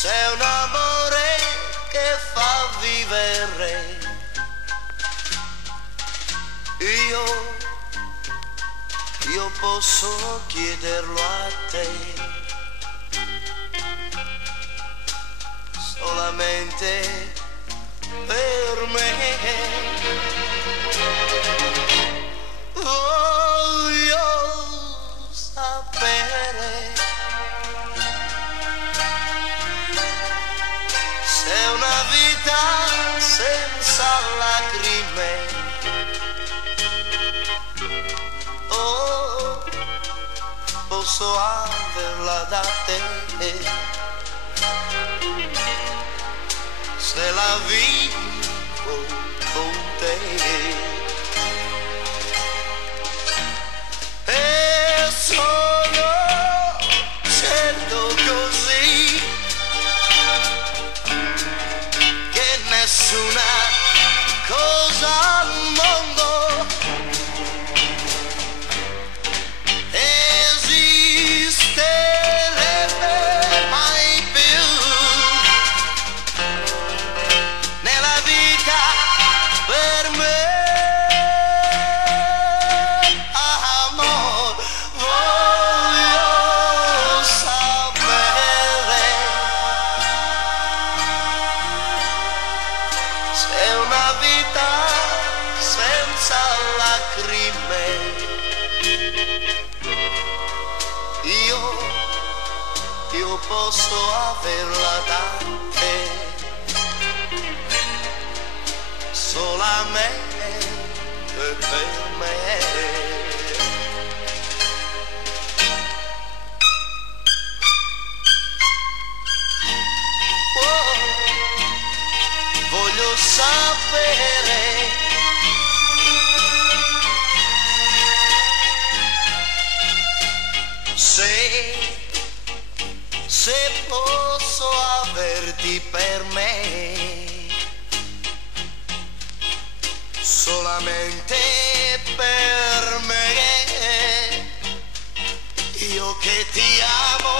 Sei un amore che fa vivere. Io posso chiederlo a te, solamente per me. Voglio sapere se una vita senza lacrime posso averla da te, se la vivo con te. E sono certo così che nessuna cosa al mondo io posso averla da te, solamente per me. Oh, voglio sapere se posso averti per me, solamente per me, io che ti amo.